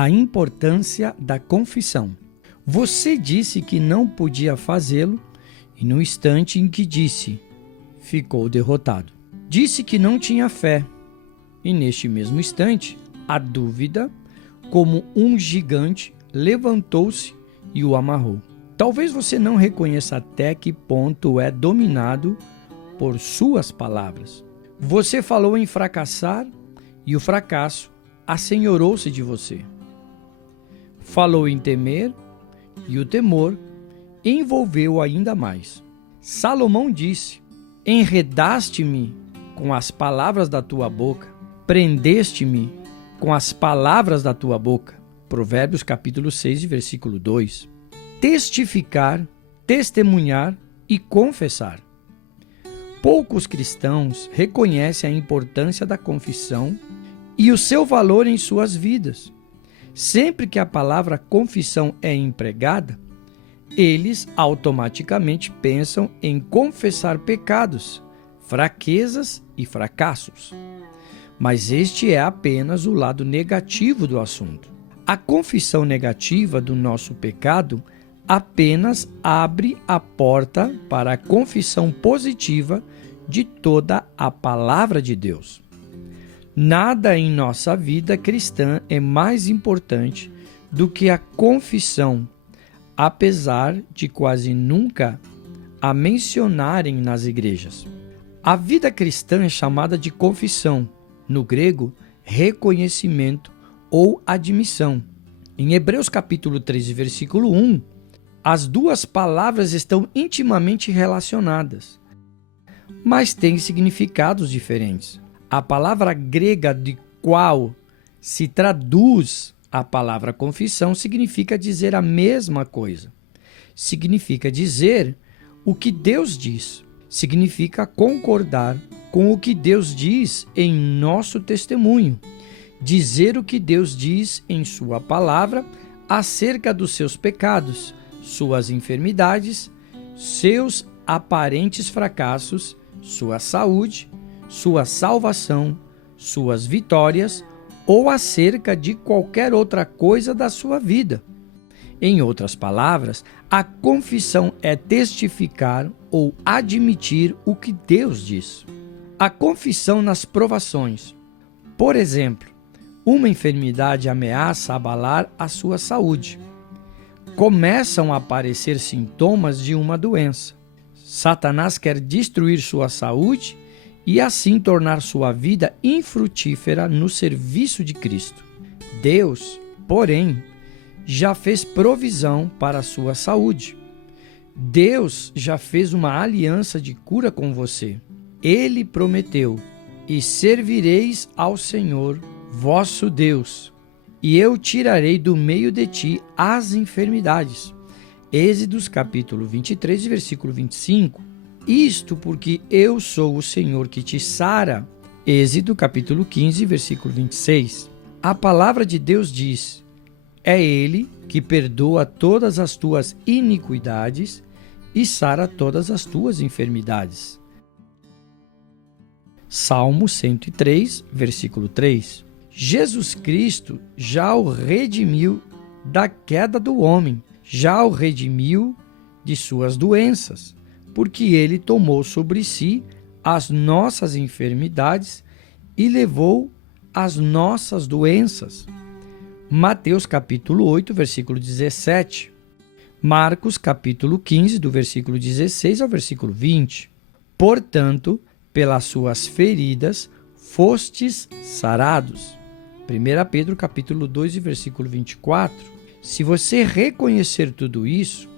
A importância da confissão. Você disse que não podia fazê-lo e no instante em que disse, ficou derrotado. Disse que não tinha fé e neste mesmo instante, a dúvida, como um gigante, levantou-se e o amarrou. Talvez você não reconheça até que ponto é dominado por suas palavras. Você falou em fracassar e o fracasso assenhorou-se de você. Falou em temer e o temor envolveu ainda mais. Salomão disse: enredaste-me com as palavras da tua boca, prendeste-me com as palavras da tua boca. Provérbios capítulo 6, versículo 2. Testificar, testemunhar e confessar. Poucos cristãos reconhecem a importância da confissão e o seu valor em suas vidas. Sempre que a palavra confissão é empregada, eles automaticamente pensam em confessar pecados, fraquezas e fracassos. Mas este é apenas o lado negativo do assunto. A confissão negativa do nosso pecado apenas abre a porta para a confissão positiva de toda a palavra de Deus. Nada em nossa vida cristã é mais importante do que a confissão, apesar de quase nunca a mencionarem nas igrejas. A vida cristã é chamada de confissão, no grego, reconhecimento ou admissão. Em Hebreus capítulo 13, versículo 1, as duas palavras estão intimamente relacionadas, mas têm significados diferentes. A palavra grega de qual se traduz a palavra confissão significa dizer a mesma coisa. Significa dizer o que Deus diz. Significa concordar com o que Deus diz em nosso testemunho. Dizer o que Deus diz em sua palavra acerca dos seus pecados, suas enfermidades, seus aparentes fracassos, sua saúde, sua salvação, suas vitórias ou acerca de qualquer outra coisa da sua vida. Em outras palavras, a confissão é testificar ou admitir o que Deus diz. A confissão nas provações. Por exemplo, uma enfermidade ameaça abalar a sua saúde. Começam a aparecer sintomas de uma doença. Satanás quer destruir sua saúde e assim tornar sua vida infrutífera no serviço de Cristo. Deus, porém, já fez provisão para a sua saúde. Deus já fez uma aliança de cura com você. Ele prometeu: e servireis ao Senhor, vosso Deus, e eu tirarei do meio de ti as enfermidades. Êxodos capítulo 23, versículo 25. Isto porque eu sou o Senhor que te sara. Êxodo capítulo 15, versículo 26. A palavra de Deus diz: é Ele que perdoa todas as tuas iniquidades e sara todas as tuas enfermidades. Salmo 103, versículo 3. Jesus Cristo já o redimiu da queda do homem, já o redimiu de suas doenças, porque ele tomou sobre si as nossas enfermidades e levou as nossas doenças. Mateus capítulo 8, versículo 17. Marcos capítulo 15, do versículo 16 ao versículo 20. Portanto, pelas suas feridas fostes sarados. 1 Pedro capítulo 2, versículo 24. Se você reconhecer tudo isso,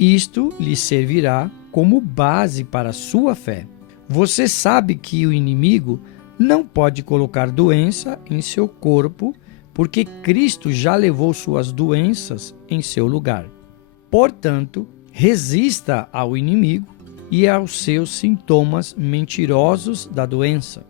isto lhe servirá como base para a sua fé. Você sabe que o inimigo não pode colocar doença em seu corpo, porque Cristo já levou suas doenças em seu lugar. Portanto, resista ao inimigo e aos seus sintomas mentirosos da doença.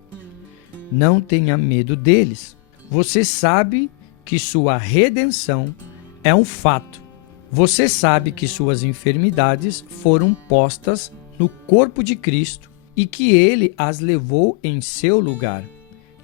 Não tenha medo deles. Você sabe que sua redenção é um fato. Você sabe que suas enfermidades foram postas no corpo de Cristo e que Ele as levou em seu lugar.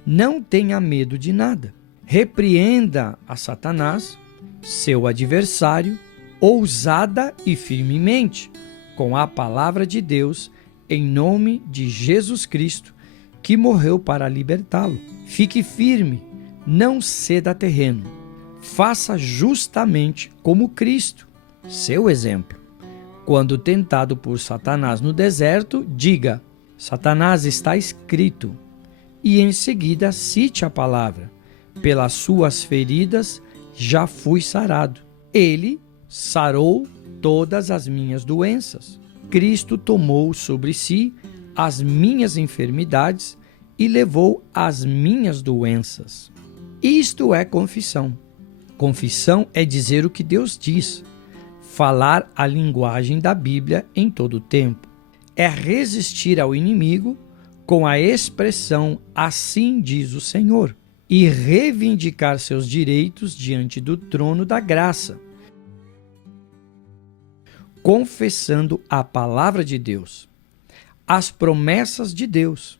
Não tenha medo de nada. Repreenda a Satanás, seu adversário, ousada e firmemente, com a palavra de Deus, em nome de Jesus Cristo, que morreu para libertá-lo. Fique firme, não ceda terreno. Faça justamente como Cristo, seu exemplo. Quando tentado por Satanás no deserto, diga: Satanás, está escrito. E em seguida cite a palavra: pelas suas feridas já fui sarado. Ele sarou todas as minhas doenças. Cristo tomou sobre si as minhas enfermidades e levou as minhas doenças. Isto é confissão. Confissão é dizer o que Deus diz, falar a linguagem da Bíblia em todo o tempo. É resistir ao inimigo com a expressão "assim diz o Senhor" e reivindicar seus direitos diante do trono da graça, confessando a palavra de Deus, as promessas de Deus.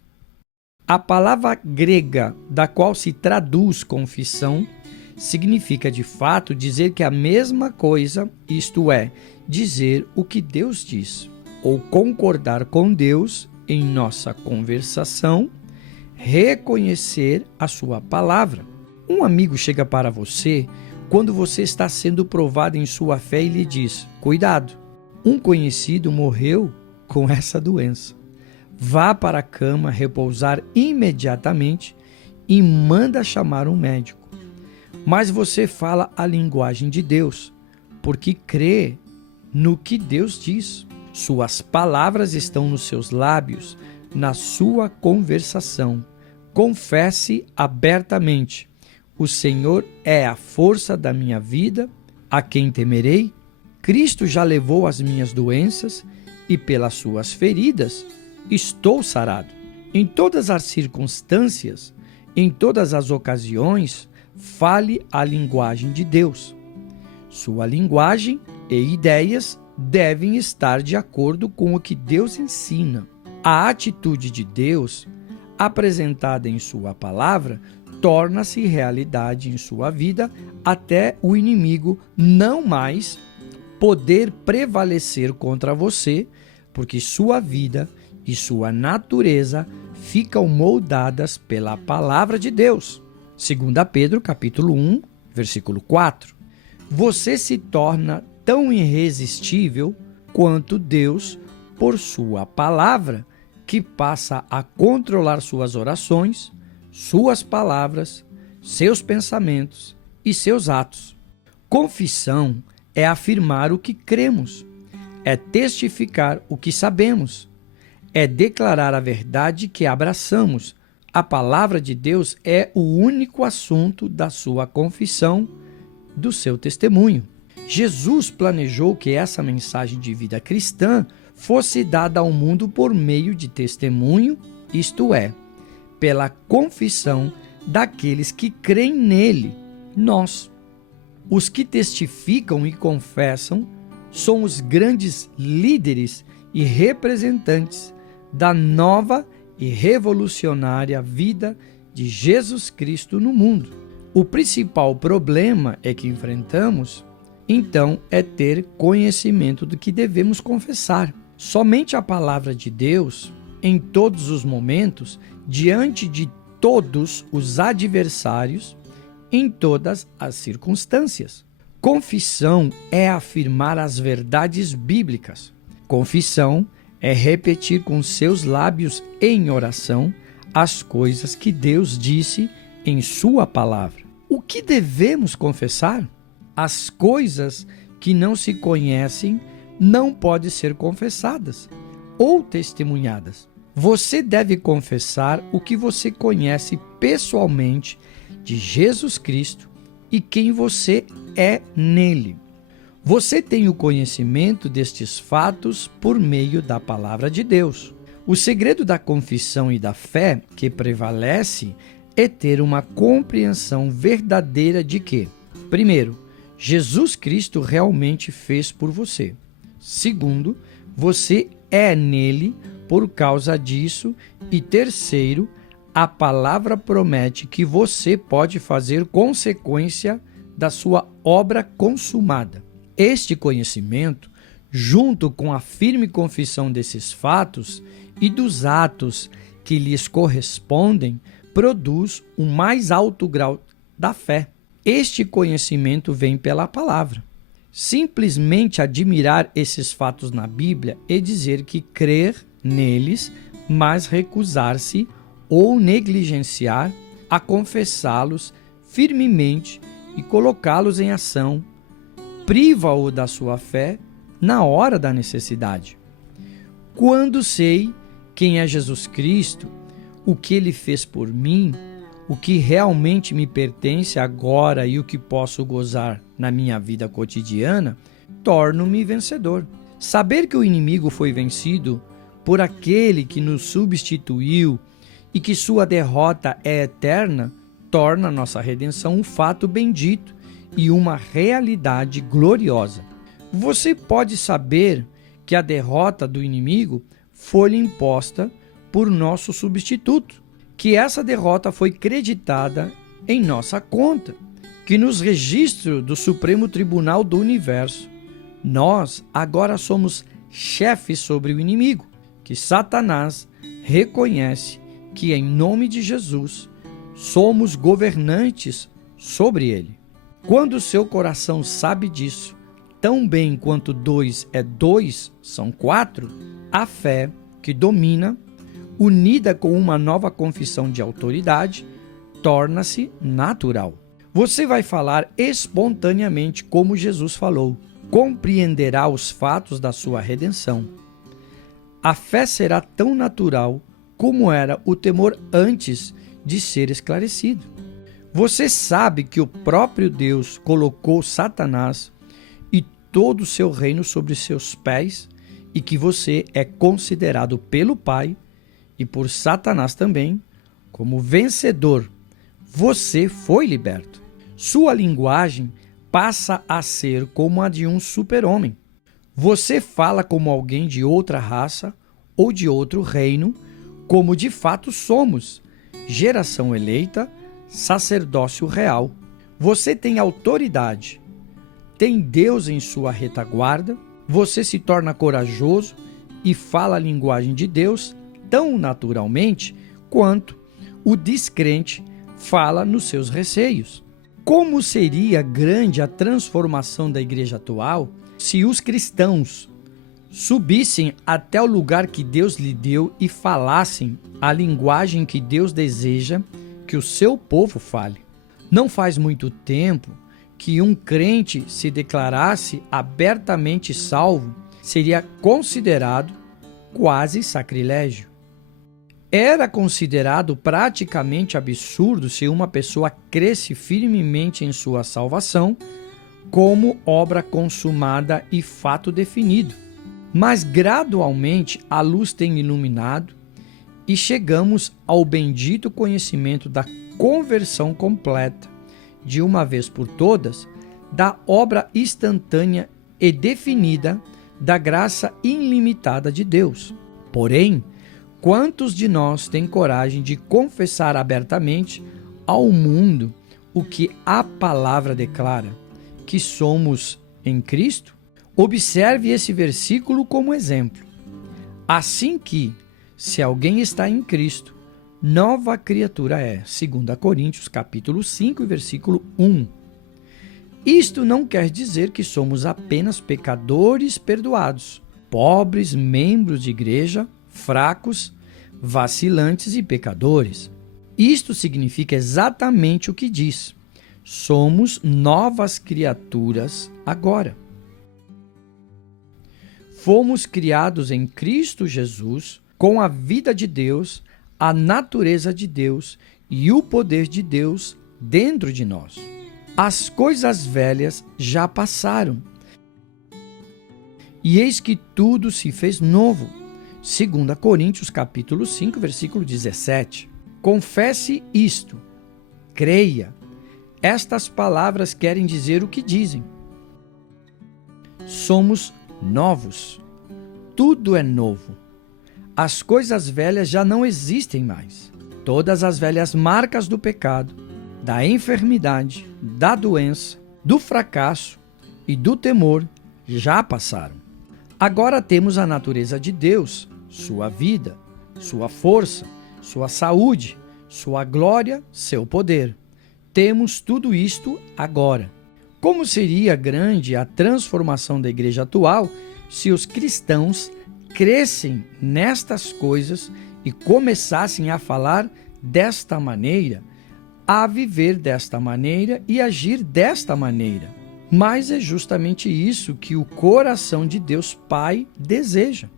A palavra grega da qual se traduz confissão significa de fato dizer que a mesma coisa, isto é, dizer o que Deus diz, ou concordar com Deus em nossa conversação, reconhecer a sua palavra. Um amigo chega para você quando você está sendo provado em sua fé e lhe diz: cuidado, um conhecido morreu com essa doença. Vá para a cama repousar imediatamente e manda chamar um médico. Mas você fala a linguagem de Deus, porque crê no que Deus diz. Suas palavras estão nos seus lábios, na sua conversação. Confesse abertamente: o Senhor é a força da minha vida, a quem temerei? Cristo já levou as minhas doenças e pelas suas feridas estou sarado. Em todas as circunstâncias, em todas as ocasiões, fale a linguagem de Deus. Sua linguagem e ideias devem estar de acordo com o que Deus ensina. A atitude de Deus, apresentada em sua palavra, torna-se realidade em sua vida até o inimigo não mais poder prevalecer contra você, porque sua vida e sua natureza ficam moldadas pela palavra de Deus. 2 Pedro, capítulo 1, versículo 4. Você se torna tão irresistível quanto Deus por sua palavra, que passa a controlar suas orações, suas palavras, seus pensamentos e seus atos. Confissão é afirmar o que cremos, é testificar o que sabemos, é declarar a verdade que abraçamos. A palavra de Deus é o único assunto da sua confissão, do seu testemunho. Jesus planejou que essa mensagem de vida cristã fosse dada ao mundo por meio de testemunho, isto é, pela confissão daqueles que creem nele, nós. Os que testificam e confessam são os grandes líderes e representantes da nova e revolucionária vida de Jesus Cristo no mundo. O principal problema que enfrentamos, então, é ter conhecimento do que devemos confessar. Somente a palavra de Deus, em todos os momentos, diante de todos os adversários, em todas as circunstâncias. Confissão é afirmar as verdades bíblicas. Confissão é repetir com seus lábios em oração as coisas que Deus disse em sua palavra. O que devemos confessar? As coisas que não se conhecem não podem ser confessadas ou testemunhadas. Você deve confessar o que você conhece pessoalmente de Jesus Cristo e quem você é nele. Você tem o conhecimento destes fatos por meio da palavra de Deus. O segredo da confissão e da fé que prevalece é ter uma compreensão verdadeira de que, primeiro, Jesus Cristo realmente fez por você. Segundo, você é nele por causa disso. E terceiro, a palavra promete que você pode fazer consequência da sua obra consumada. Este conhecimento, junto com a firme confissão desses fatos e dos atos que lhes correspondem, produz o mais alto grau da fé. Este conhecimento vem pela palavra. Simplesmente admirar esses fatos na Bíblia e dizer que crer neles, mas recusar-se ou negligenciar a confessá-los firmemente e colocá-los em ação, priva-o da sua fé na hora da necessidade. Quando sei quem é Jesus Cristo, o que ele fez por mim, o que realmente me pertence agora e o que posso gozar na minha vida cotidiana, torno-me vencedor. Saber que o inimigo foi vencido por aquele que nos substituiu e que sua derrota é eterna, torna nossa redenção um fato bendito e uma realidade gloriosa. Você pode saber que a derrota do inimigo foi-lhe imposta por nosso substituto, que essa derrota foi creditada em nossa conta, que nos registros do Supremo Tribunal do Universo, nós agora somos chefes sobre o inimigo, que Satanás reconhece que em nome de Jesus somos governantes sobre ele. Quando seu coração sabe disso, tão bem quanto 2 é 2, são 4, a fé que domina, unida com uma nova confissão de autoridade, torna-se natural. Você vai falar espontaneamente como Jesus falou, compreenderá os fatos da sua redenção. A fé será tão natural como era o temor antes de ser esclarecido. Você sabe que o próprio Deus colocou Satanás e todo o seu reino sobre seus pés e que você é considerado pelo Pai e por Satanás também como vencedor. Você foi liberto. Sua linguagem passa a ser como a de um super-homem. Você fala como alguém de outra raça ou de outro reino, como de fato somos, geração eleita, sacerdócio real. Você tem autoridade, tem Deus em sua retaguarda, você se torna corajoso e fala a linguagem de Deus tão naturalmente quanto o descrente fala nos seus receios. Como seria grande a transformação da igreja atual se os cristãos subissem até o lugar que Deus lhe deu e falassem a linguagem que Deus deseja que o seu povo fale. Não faz muito tempo que um crente se declarasse abertamente salvo seria considerado quase sacrilégio. Era considerado praticamente absurdo se uma pessoa cresce firmemente em sua salvação como obra consumada e fato definido. Mas gradualmente a luz tem iluminado e chegamos ao bendito conhecimento da conversão completa, de uma vez por todas, da obra instantânea e definida da graça ilimitada de Deus. Porém, quantos de nós têm coragem de confessar abertamente ao mundo o que a palavra declara, que somos em Cristo? Observe esse versículo como exemplo. Assim que, se alguém está em Cristo, nova criatura é. 2 Coríntios capítulo 5, versículo 1. Isto não quer dizer que somos apenas pecadores perdoados, pobres membros de igreja, fracos, vacilantes e pecadores. Isto significa exatamente o que diz. Somos novas criaturas agora. Fomos criados em Cristo Jesus com a vida de Deus, a natureza de Deus e o poder de Deus dentro de nós. As coisas velhas já passaram e eis que tudo se fez novo. 2 Coríntios capítulo 5, versículo 17. Confesse isto, creia. Estas palavras querem dizer o que dizem. Somos novos. Tudo é novo. As coisas velhas já não existem mais. Todas as velhas marcas do pecado, da enfermidade, da doença, do fracasso e do temor já passaram. Agora temos a natureza de Deus, sua vida, sua força, sua saúde, sua glória, seu poder. Temos tudo isto agora. Como seria grande a transformação da igreja atual se os cristãos crescem nestas coisas e começassem a falar desta maneira, a viver desta maneira e agir desta maneira. Mas é justamente isso que o coração de Deus Pai deseja.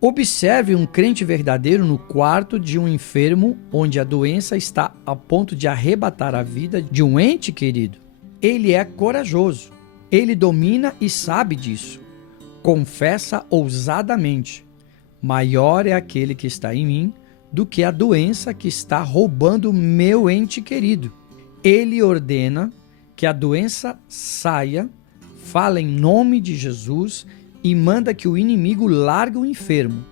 Observe um crente verdadeiro no quarto de um enfermo onde a doença está a ponto de arrebatar a vida de um ente querido. Ele é corajoso, ele domina e sabe disso. Confessa ousadamente: maior é aquele que está em mim do que a doença que está roubando meu ente querido. Ele ordena que a doença saia, fala em nome de Jesus e manda que o inimigo largue o enfermo.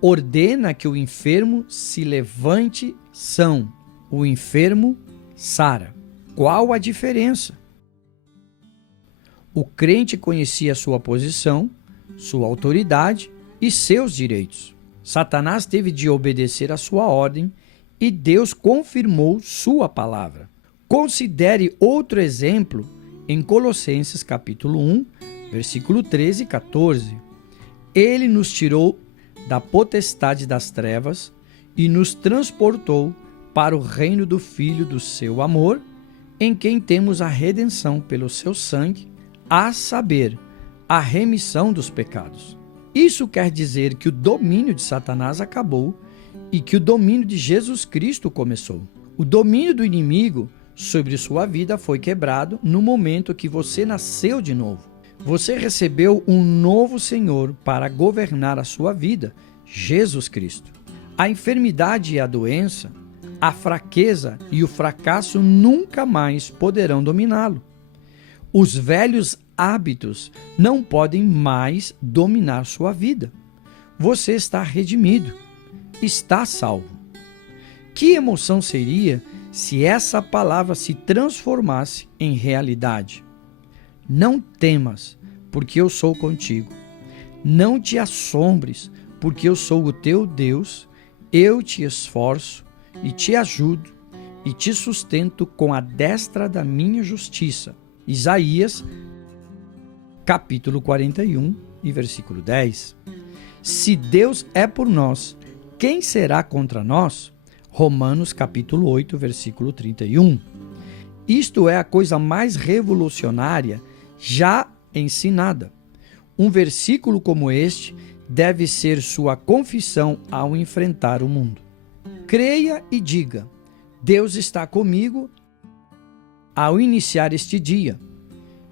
Ordena que o enfermo se levante são. O enfermo sara. Qual a diferença? O crente conhecia sua posição, sua autoridade e seus direitos. Satanás teve de obedecer a sua ordem e Deus confirmou sua palavra. Considere outro exemplo em Colossenses capítulo 1, versículo 13 e 14. Ele nos tirou da potestade das trevas e nos transportou para o reino do Filho do seu amor, em quem temos a redenção pelo seu sangue, a saber, a remissão dos pecados. Isso quer dizer que o domínio de Satanás acabou e que o domínio de Jesus Cristo começou. O domínio do inimigo sobre sua vida foi quebrado no momento que você nasceu de novo. Você recebeu um novo Senhor para governar a sua vida, Jesus Cristo. A enfermidade e a doença, a fraqueza e o fracasso nunca mais poderão dominá-lo. Os velhos hábitos não podem mais dominar sua vida. Você está redimido, está salvo. Que emoção seria se essa palavra se transformasse em realidade? Não temas, porque eu sou contigo. Não te assombres, porque eu sou o teu Deus. Eu te esforço e te ajudo e te sustento com a destra da minha justiça. Isaías, capítulo 41 e versículo 10. Se Deus é por nós, quem será contra nós? Romanos, capítulo 8, versículo 31. Isto é a coisa mais revolucionária já ensinada. Um versículo como este deve ser sua confissão ao enfrentar o mundo. Creia e diga: Deus está comigo ao iniciar este dia.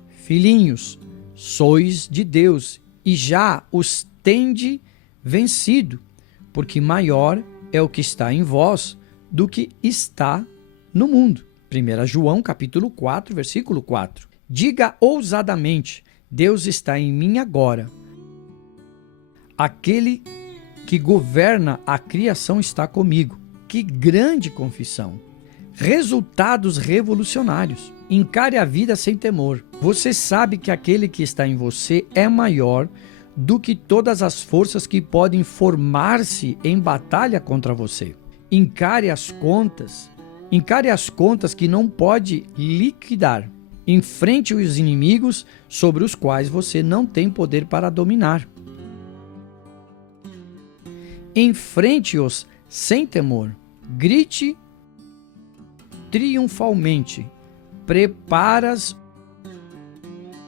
Filhinhos, sois de Deus e já os tende vencido, porque maior é o que está em vós do que está no mundo. 1 João capítulo 4, versículo 4. Diga ousadamente: Deus está em mim agora. Aquele que governa a criação está comigo. Que grande confissão! Resultados revolucionários. Encare a vida sem temor. Você sabe que aquele que está em você é maior do que todas as forças que podem formar-se em batalha contra você. Encare as contas que não pode liquidar. Enfrente os inimigos sobre os quais você não tem poder para dominar. Enfrente-os sem temor. Grite triunfalmente: preparas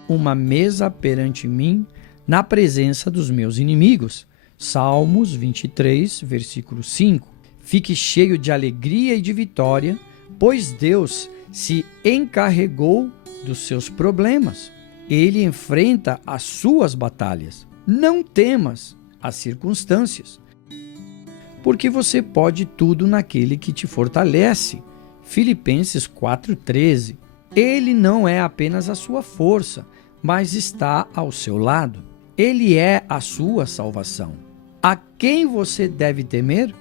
uma mesa perante mim na presença dos meus inimigos. Salmos 23, versículo 5. Fique cheio de alegria e de vitória, pois Deus se encarregou dos seus problemas. Ele enfrenta as suas batalhas. Não temas as circunstâncias, porque você pode tudo naquele que te fortalece. Filipenses 4,13. Ele não é apenas a sua força, mas está ao seu lado. Ele é a sua salvação. A quem você deve temer?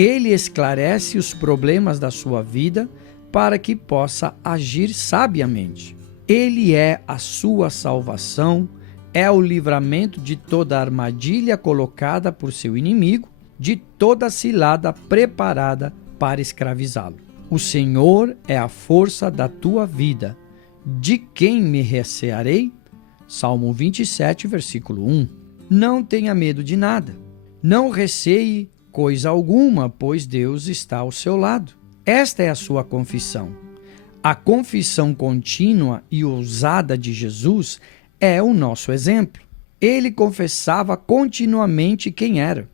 Ele esclarece os problemas da sua vida para que possa agir sabiamente. Ele é a sua salvação, é o livramento de toda armadilha colocada por seu inimigo, de toda cilada preparada para escravizá-lo. O Senhor é a força da tua vida. De quem me recearei? Salmo 27, versículo 1. Não tenha medo de nada. Não receie coisa alguma, pois Deus está ao seu lado. Esta é a sua confissão. A confissão contínua e ousada de Jesus é o nosso exemplo. Ele confessava continuamente quem era.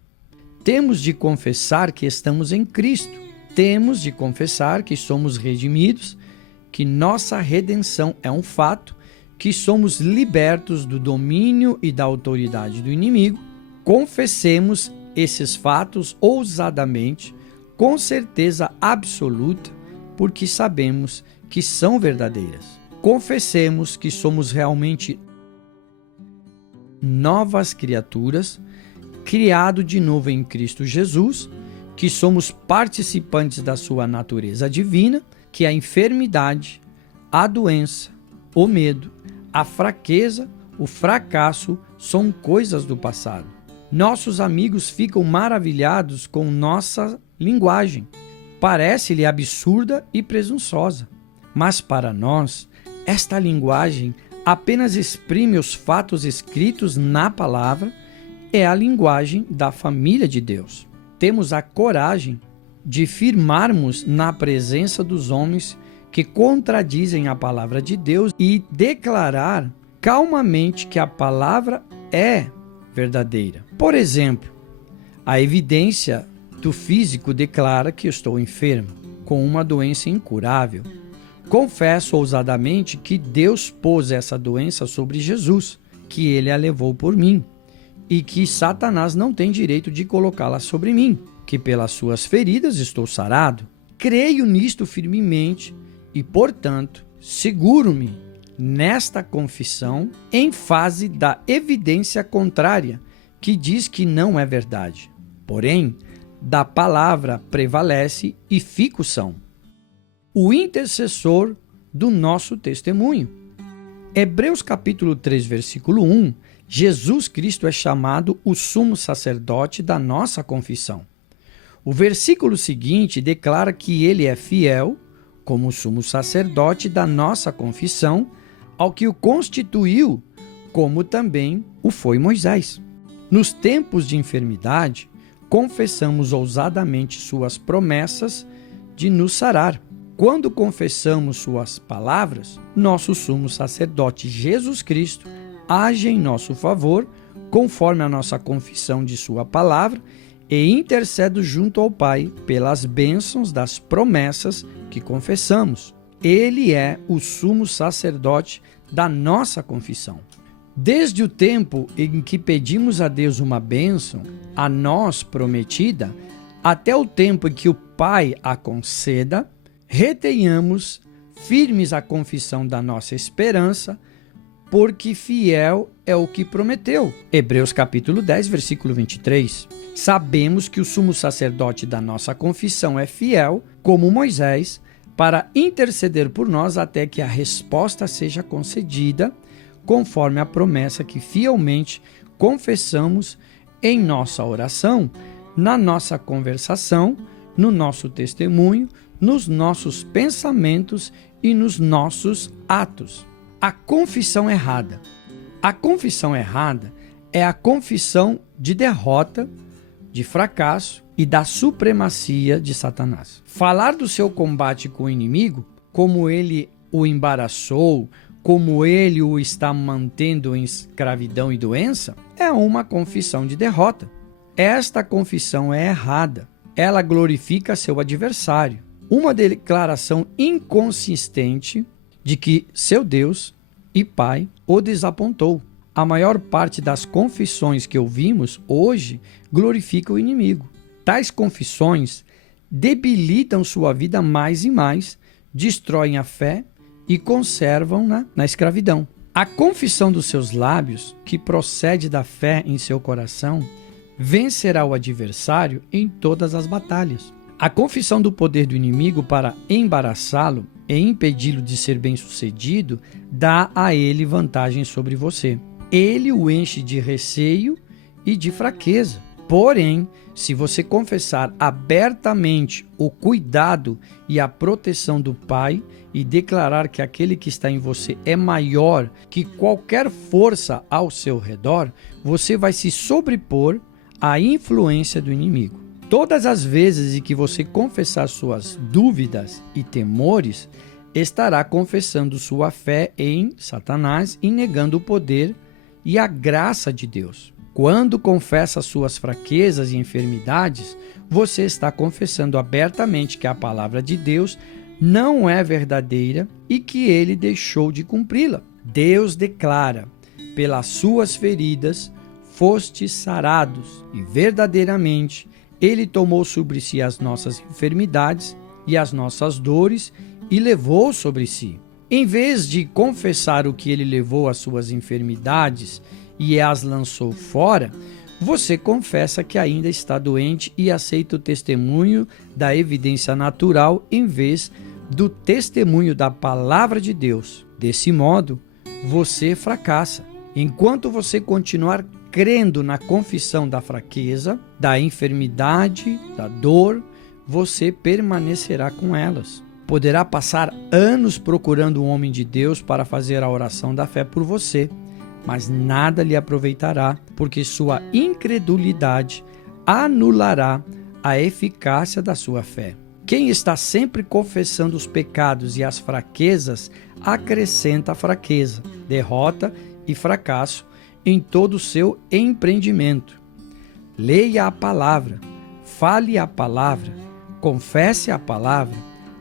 Temos de confessar que estamos em Cristo. Temos de confessar que somos redimidos, que nossa redenção é um fato, que somos libertos do domínio e da autoridade do inimigo. Confessemos esses fatos ousadamente, com certeza absoluta, porque sabemos que são verdadeiras. Confessemos que somos realmente novas criaturas, criado de novo em Cristo Jesus, que somos participantes da sua natureza divina, que a enfermidade, a doença, o medo, a fraqueza, o fracasso são coisas do passado. Nossos amigos ficam maravilhados com nossa linguagem. Parece-lhe absurda e presunçosa, mas para nós, esta linguagem apenas exprime os fatos escritos na palavra, é a linguagem da família de Deus. Temos a coragem de firmarmos na presença dos homens que contradizem a palavra de Deus e declarar calmamente que a palavra é verdadeira. Por exemplo, a evidência do físico declara que estou enfermo, com uma doença incurável. Confesso ousadamente que Deus pôs essa doença sobre Jesus, que ele a levou por mim, e que Satanás não tem direito de colocá-la sobre mim, que pelas suas feridas estou sarado. Creio nisto firmemente e, portanto, seguro-me nesta confissão em face da evidência contrária, que diz que não é verdade. Porém, da palavra prevalece e fico são. O intercessor do nosso testemunho. Hebreus capítulo 3, versículo 1, Jesus Cristo é chamado o sumo sacerdote da nossa confissão. O versículo seguinte declara que ele é fiel, como sumo sacerdote da nossa confissão, ao que o constituiu, como também o foi Moisés. Nos tempos de enfermidade, confessamos ousadamente suas promessas de nos sarar. Quando confessamos suas palavras, nosso sumo sacerdote Jesus Cristo age em nosso favor, conforme a nossa confissão de sua palavra, e intercede junto ao Pai pelas bênçãos das promessas que confessamos. Ele é o sumo sacerdote da nossa confissão. Desde o tempo em que pedimos a Deus uma bênção, a nós prometida, até o tempo em que o Pai a conceda, retenhamos firmes a confissão da nossa esperança, porque fiel é o que prometeu. Hebreus capítulo 10, versículo 23. Sabemos que o sumo sacerdote da nossa confissão é fiel, como Moisés, para interceder por nós até que a resposta seja concedida, conforme a promessa que fielmente confessamos em nossa oração, na nossa conversação, no nosso testemunho, nos nossos pensamentos e nos nossos atos. A confissão errada. A confissão errada é a confissão de derrota, de fracasso e da supremacia de Satanás. Falar do seu combate com o inimigo, como ele o embaraçou, como ele o está mantendo em escravidão e doença, é uma confissão de derrota. Esta confissão é errada. Ela glorifica seu adversário. Uma declaração inconsistente de que seu Deus e Pai o desapontou. A maior parte das confissões que ouvimos hoje glorifica o inimigo. Tais confissões debilitam sua vida mais e mais, destroem a fé e conservam-na na escravidão. A confissão dos seus lábios, que procede da fé em seu coração, vencerá o adversário em todas as batalhas. A confissão do poder do inimigo para embaraçá-lo e impedi-lo de ser bem-sucedido dá a ele vantagem sobre você. Ele o enche de receio e de fraqueza. Porém, se você confessar abertamente o cuidado e a proteção do Pai e declarar que aquele que está em você é maior que qualquer força ao seu redor, você vai se sobrepor à influência do inimigo. Todas as vezes em que você confessar suas dúvidas e temores, estará confessando sua fé em Satanás e negando o poder e a graça de Deus. Quando confessa suas fraquezas e enfermidades, você está confessando abertamente que a palavra de Deus não é verdadeira e que ele deixou de cumpri-la. Deus declara: pelas suas feridas fostes sarados, e verdadeiramente ele tomou sobre si as nossas enfermidades e as nossas dores e levou sobre si. Em vez de confessar o que ele levou às suas enfermidades e as lançou fora, você confessa que ainda está doente e aceita o testemunho da evidência natural em vez do testemunho da palavra de Deus. Desse modo, você fracassa. Enquanto você continuar crendo na confissão da fraqueza, da enfermidade, da dor, você permanecerá com elas. Poderá passar anos procurando um homem de Deus para fazer a oração da fé por você, mas nada lhe aproveitará, porque sua incredulidade anulará a eficácia da sua fé. Quem está sempre confessando os pecados e as fraquezas, acrescenta fraqueza, derrota e fracasso em todo o seu empreendimento. Leia a palavra, fale a palavra, confesse a palavra,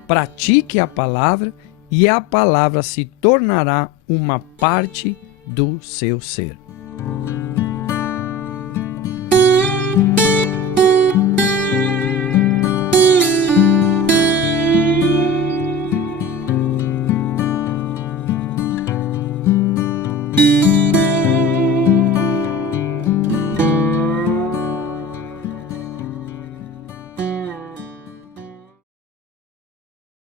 pratique a palavra e a palavra se tornará uma parte do seu ser.